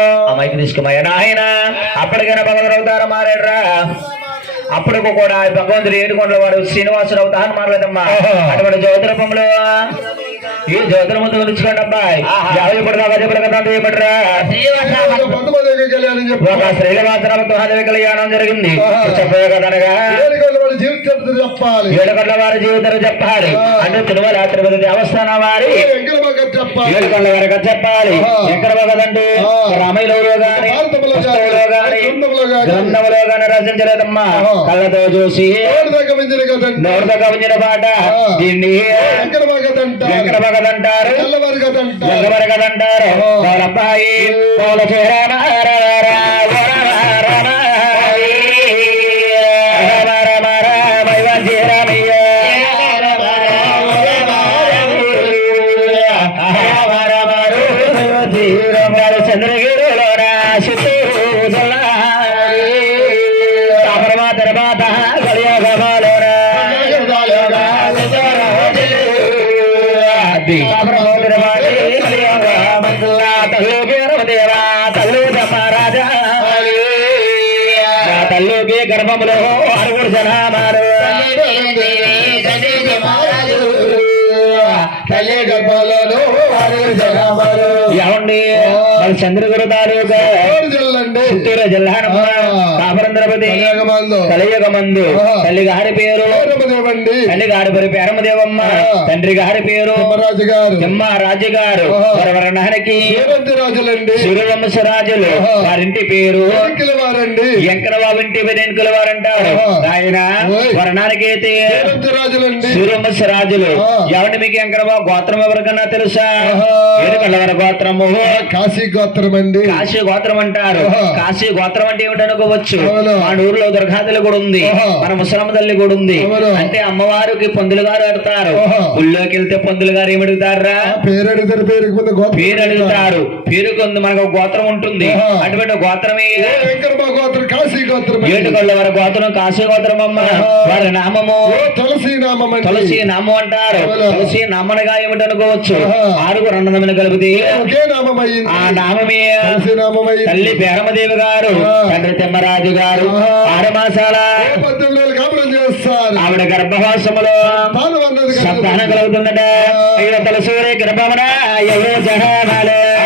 అమ్మాయికి తీసుకుమయ్య నాయన. అప్పటికైనా భగవంతుడు అవతారం మారాడురా. అప్పటికి కూడా భగవంతుడు ఏడుకొండల వాడు శ్రీనివాసుడు అవతారం మారలేదమ్మా. అటువంటి జ్యోతిరూపంలో ఈ జ్యోతిరముతో ఉంచుకోండి అబ్బాయి. చేయబడరా ఒక హదవి కళ్యాణం జరిగింది. చెప్పే కదనగా ఏడుకొండ వాడి జీవిత చెప్పాలి. ఏడుకొండల వారి జీవితం చెప్పాలి. అంటే తిరుమల తిరుపతి దేవస్థానం వారి. చెప్పాలి. ఏడుకొండల వరకు చెప్పాలి. ఎక్కడ బాగదండి రామయ్యలో గాని గ్రంథంలో గాని రచించలేదమ్మా. కళ్ళతో చూసి. నోటితో కవించిన పాట. దీన్ని ఎక్కడ బాగదంటారు తెల్లవారు కదంట ఎంతవరకు కదంటారు వాళ్ళ అబ్బాయి వాళ్ళ తల్లుకి గర్భములో అరుగురు జనామారు ఏమండి? మరి చంద్రగురు తాలూకా చిత్తూరు జిల్లా కాపురం ద్రౌపది కలియుగమందు. తల్లి గారి పేరు తల్లి గారి పేరు పేరమదేవమ్మ. తండ్రి గారి పేరు తిమ్మరాజు గారు. తిమ్మ రాజు గారు వరవరణానికి శ్రీవంతి రాజులండి. సూర్యవంశరాజులు వారింటి పేరు ఎంకరబాబు ఇంటి వెనుకల వారంటారు. ఆయన శ్రీవంతి రాజులండి. సూర్యవంశరాజులు ఆ. ఎవరి మీకు ఎంకరబాబు గోత్రం ఎవరికన్నా తెలుసా. ఏడుకల్లవర గోత్రము కాశీ గోత్రం అండి కాశీ గోత్రం అంటారు. కాశీ గోత్రం అంటే ఏమిటి అనుకోవచ్చు. మన ఊర్లో దుర్గాతల్లి కూడా ఉంది. మన ముసలమ్మ తల్లి కూడా ఉంది. అంటే అమ్మవారికి పందులు గారు ఆడతారు ఆహా. ఊళ్ళోకి వెళ్తే పందులు గారు ఏమడుగుతారా పేరు అడుగుతారు గోత్రం పేరు అడుగుతారు మనకు గోత్రం ఉంటుంది. అటువంటి గోత్రమే గోత్రం కాశీ గోత్రం అండి. ఏడుకొండ వారి గోత్రం కాశీ గోత్రం అమ్మ. వారి నామము తులసి నామం. తులసి నామం అంటారు. తులసి నామనగా ఏమిటి అనుకోవచ్చు? ఆహా. ఆరుగురు అన్నదమ్ములు కలిపితే ఆ నామమే తల్లి పేరమదేవి గారు. తండ్రి తిమ్మరాజు గారు. ఆరు మాసాల ఆవిడ గర్భవాసములో. సంతానం కలుగుతుందట. అయ్యో తలసూరి గర్భమున జనాలు.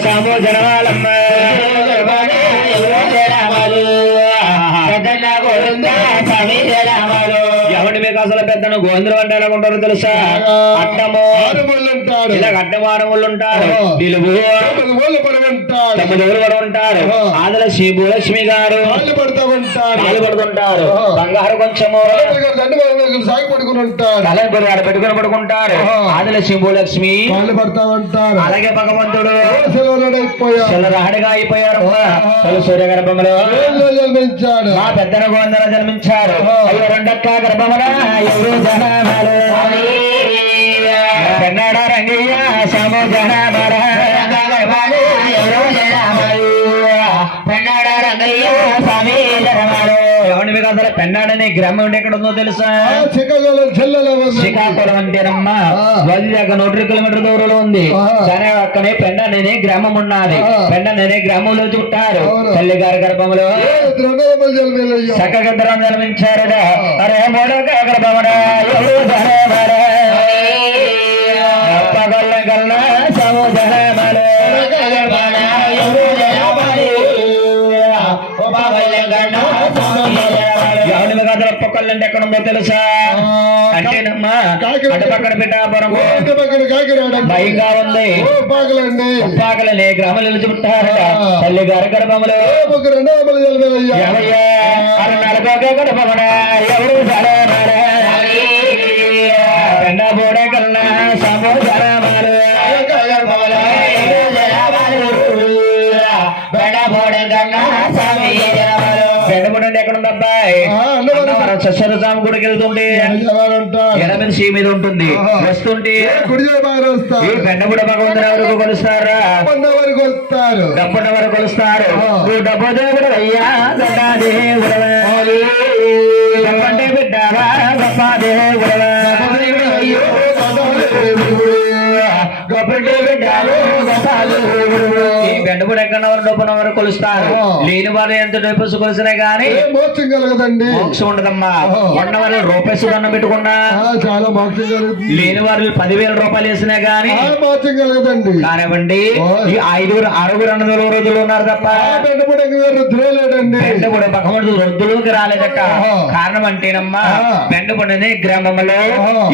సాము జనాలమ్మ గోవిందులు అంటే ఎలా ఉంటారో తెలుసా అడ్డము అంటాడు ఇలా అడ్డమారం వాళ్ళు ఉంటారు. నిలువు తొమ్మిది ఉంటారు. ఆదల శ్రీ భూలక్ష్మి గారు. కాళ్ళు పడతా ఉంటాడు పడుతుంటారు. బంగారు కొంచెము. దండ సాగు పడుకుని ఉంటాడు. తల గురువాడ పెట్టుకుని పడుకుంటారు. ఆదల శ్రీ భూలక్ష్మి కాళ్ళు పడతా ఉంటారు. అలాగే భగవంతుడు. అయిపోయారు సూర్య గర్భములో జన్మించాడు. మా పెద్దన గోందర జన్మించారు. అయ్యో రెండక్క గర్భమున ఎవరు జనాలు ఎవరి మీకు అసలు పెన్నాడని గ్రామం ఉంటే ఎక్కడ ఉందో తెలుసా శ్రీకాకుళం జిల్లాలో శ్రీకాకుళం అంటేనమ్మా. వైజాగ్ నూట కిలోమీటర్ దూరంలో ఉంది ఆ. కానీ అక్కడే పెండనేని గ్రామం ఉన్నది. పెండనేని గ్రామంలో చుట్టారు. తల్లి గారి గర్భంలో చక్కగా జన్మించారట ఉందో తెలుసా? అంటేనమ్మా అటు పక్కన పిఠాపురం భయంగా ఉంది ఓ పాకలండి. పాకలనే గ్రామాలు నిలుచుకుంటారట తల్లి గారి గర్భములో. ఎవరు పెండ బోడే కన్నా సమూ పెండబుడు ఎక్కడ ఉంది అబ్బాయి ఆ, అన్నవరం. అన్నవరం సస్వర స్వామి గుడికి వెళ్తుంటే ఎడమిన సీ మీద ఉంటుంది. వస్తుంటే కుడి ఈ భగవంతుని ఎవరికి కొలుస్తారా పన్న వరకు కొలుస్తారు ఆ. నువ్వు డబ్బు దేవుడు అయ్యా గొడ్డ బిడ్డవా గొప్ప దేవుడవా. బెండపూడి ఎక్కడ వారు డబ్బున వారు కొలుస్తారు. లేని వారు ఎంత డబ్బు కొలిసినా గాని మోక్షం కలగదండి మోక్షం ఉండదమ్మా ఆ. ఉన్న వాళ్ళు రూపాయి సుగన్నం పెట్టుకున్నా చాలా మోక్షం కలుగుతుంది లేని వారు పదివేల రూపాయలు వేసినా గాని మోక్షం కలగదండి కానివ్వండి. ఈ ఐదుగురు ఆరుగురు అన్నదలు రోజులు ఉన్నారు తప్ప బెండపూడి భగవంతుడు రొద్దులోకి రాలేదట. కారణం అంటేనమ్మా. బెండపూడి గ్రామంలో.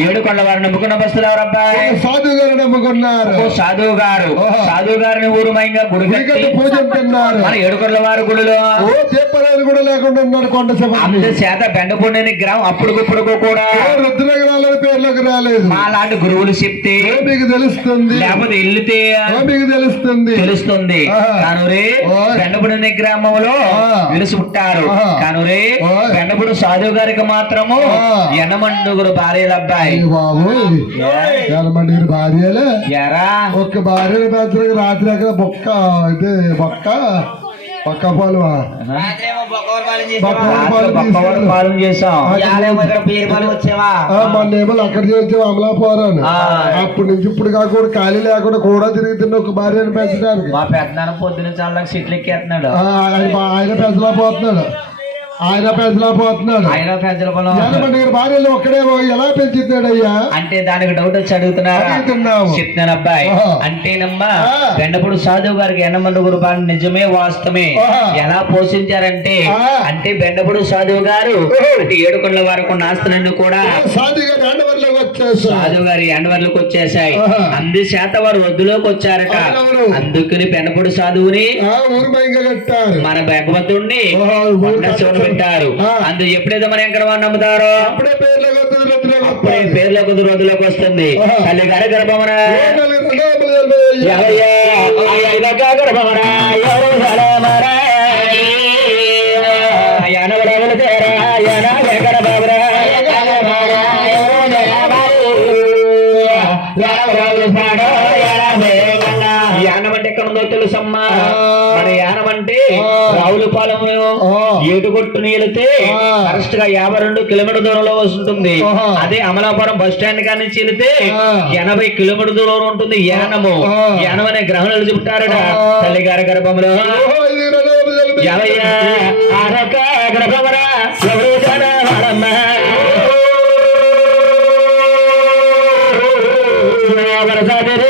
ఏడు కొండ వారు నమ్ముకున్న బస్తులు ఎవరబ్బాయి సాధు గారు నమ్ముకున్నారు సాధువు గారు. సాధువు గారిని ఊరుమయంగా గుడి కట్టి గుడిగట్టు పూజ తిన్నారు మన ఏడుకొండ వారి గుడిలో? కూడా లేకుండా ఉన్నాడు కొండ అంత చేత బెండపూడిని గ్రామం అప్పుడుకు కూడా. రుద్రగ్రాల పేర్లోకి రాలేదు. మా లాంటి గురువులు చెప్తే మీకు తెలుస్తుంది? లేకపోతే వెళ్తే ఏ మీకు తెలుస్తుంది? తెలుస్తుంది. కానురే ఓయ్. బెండపుడి గ్రామంలో. వెలిసి పుట్టారు. కానురే. బెండపుడు సాధువు గారికి మాత్రము. ఎనమండుగురు భార్యల అబ్బాయి. బాబు మంది భార్యలే. ఎరా. ఒక్క పెంచడానికి రాత్రి అక్కడ బొక్క అయితే బొక్క బొక్క పాలు. రాత్రేమో బొక్కవర పాలన చేసాం. ఆ, ఇవాళేమో ఇక్కడ పేరు పాలు వచ్చావా? ఆ, మొన్న ఏమో అక్కడ చేసి. అప్పటి నుంచి ఇప్పుడు కాకుండా ఖాళీ లేకుండా కూడా తిరుగుతున్న ఒక భార్యను పెంచడానికి. మా పెద్దనాన్న పొద్దున చాలా సీట్లు ఎక్కేస్తున్నాడు. ఆ, ఆయన ఆయన పెంచలేకపోతున్నాడు ఆయన పెంచలేకపోతున్నాడు ఆయన గారి భార్యలు ఒక్కడే ఎలా పెంచుతాడయ్యా అంటే దానికి డౌట్ వచ్చి అడుగుతున్నారా అడుగుతున్నాము. చెప్తున్నాను అబ్బాయి. అంటేనమ్మా. బెండపుడు సాధువు గారికి ఎన్నమండుగురు బాగా నిజమే వాస్తవమే. ఎలా పోషించారంటే. అంటే బెండపుడు సాధువు గారు ఏడుకొండల వారికి ఆస్తులన్నీ కూడా సాధువు గారి ఎండవర్లకు వచ్చేసాయి. అందు శాత వారు వద్దులోకి వచ్చారట. అందుకని బెండపుడు సాధువుని మన భగవంతుణ్ణి పెట్టారు. అందు ఎప్పుడైతే మన ఎక్కడ వారు నమ్ముతారో అప్పుడే. పేర్ల కొద్ది రోజులకు వస్తుంది. తల్లి గారి గర్భమన ఏ యానం అంటే ఎక్కడ ఉందో తెలుసమ్మా? మన యానం అంటే రావులపాలెం నీళ్తే ఆ. కరెక్ట్గా యాభై రెండు కిలోమీటర్ దూరంలో వస్తుంది ఆహా. అదే అమలాపురం బస్ స్టాండ్ కాడి నుంచి వెళితే. ఎనభై కిలోమీటర్ దూరంలో ఉంటుంది యానము. యానం అనే గ్రహణాలు చెబుతారట ఆ. తల్లి గారి గర్భంలో గర్భమరా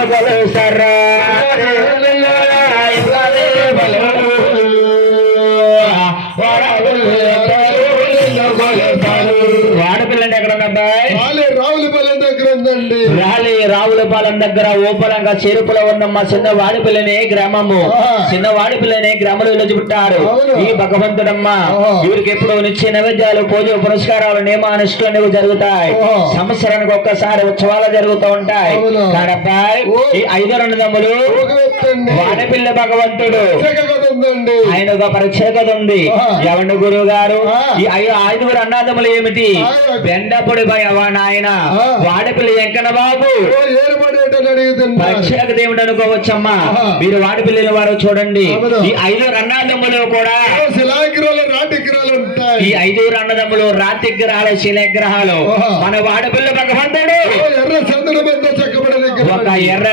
రేగు చేరు రావులపాలెం దగ్గర ఓపలంగా చెరుపులో ఉన్నమ్మ చిన్న వాడిపిల్లని గ్రామము. చిన్న వాడిపిల్లని గ్రామంలో అవును. ఈ భగవంతుడమ్మ. వీరికి ఎప్పుడు నిత్య నైవేద్యాలు పూజ పురస్కారాలు నియమానుష్ఠాలు జరుగుతాయి. సంవత్సరానికి ఒక్కసారి ఉత్సవాలు జరుగుతూ ఉంటాయి. ఈ ఐదు అండి వాడపిల్ల భగవంతుడు ఉందండి ఆయన ఒక ప్రత్యేకత ఉంది. ఎవండి గురువు గారు ఐదు ఐదుగురు అన్నాదములు ఏమిటి. బెండపొడి నాయన ఆ. వాడపిల్లి వెంకన్న బాబు ప్రత్యేకత ఏమిటి అనుకోవచ్చమ్మా. మీరు వాడపిల్లిన వారు చూడండి. ఈ ఐదు అన్నదమ్ములు కూడా ఈ ఐదుగురు అన్నదమ్ములు రాతి గ్రహాలు శిలగ్రహాలు. మన వాడపిల్ల భగవంతుడు ఎర్ర చంద్రుడి. ఒక ఎర్ర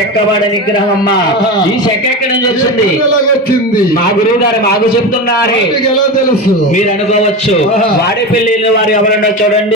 చెక్కబడిన విగ్రహం అమ్మ ఆహా. ఈ చెక్క ఎక్కడి నుంచి వచ్చింది? మా గురువు గారు మాకు చెప్తున్నారు. ఎలా తెలుసు? మీరు అనుకోవచ్చు. వాడి పెళ్ళి వారు ఎవరన్నా చూడండి.